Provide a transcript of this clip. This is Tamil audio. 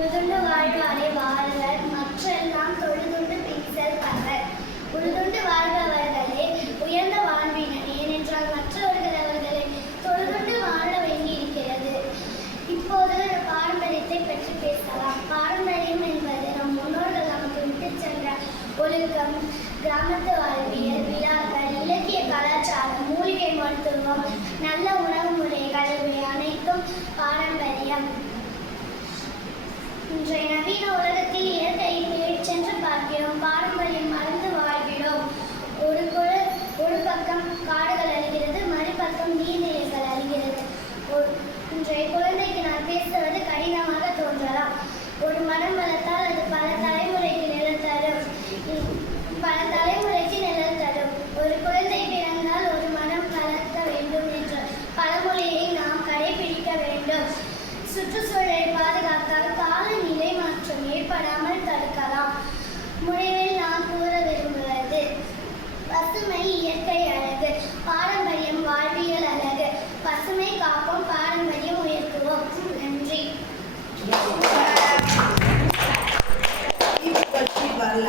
உழுதுண்டு வாழ்வாரே வாழ்வர் மற்றெல்லாம் தொழுதுண்டு பின்செல் பவர். உழுதுண்டு வாழ்பவர்களே உயர்ந்த வாழ்வினர், ஏனென்றால் மற்றவர்கள் அவர்களை தொழுதுண்டு வாழ வேண்டியிருக்கிறது. இப்போது பாரம்பரியத்தை பற்றி பேசலாம். பாரம்பரியம் என்பது நம் முன்னோர்கள் நமக்கு விட்டுச் சென்ற ஒழுக்கம், கிராமத்து வாழ்வியல், விழாக்கள், இலக்கிய கலாச்சாரம், மூலிகை மருத்துவம், நல்ல உணவு முறைகள், இவை அனைத்தும் பாரம்பரியம். இன்றைய நவீன உலகத்தில் இயற்கையை தேடிச் சென்று பார்க்கிறோம், பாரம்பரியம் மறந்து வாழ்கிறோம். ஒரு பக்கம் காடுகள் அழிகிறது, மறுபக்கம் நீர்நிலைகள் அழிகிறது. இன்றைய குழந்தைக்கு நான் பேசுவது கடினமாக தோன்றலாம். ஒரு மரம் வளர்த்தால் அது பல தலைமுறைக்கு நிழல் தரும். ஒரு குழந்தை பிறந்தால் ஒரு மரம் வளர்க்க வேண்டும் என்ற பழமொழியை நாம் கடைபிடிக்க வேண்டும். சுற்றுச்சூழலை பாதுகாத்தால் காலநிலை மாற்றம் ஏற்படாமல் தடுக்கலாம். முடிவில் நான் கூற விரும்புவது, பசுமை இயற்கை அழகு, பாரம்பரியம் வாழ்வியல் அழகு. பசுமை காப்போம், பாரம்பரியம் உயர்த்துவோம். நன்றி. வரல.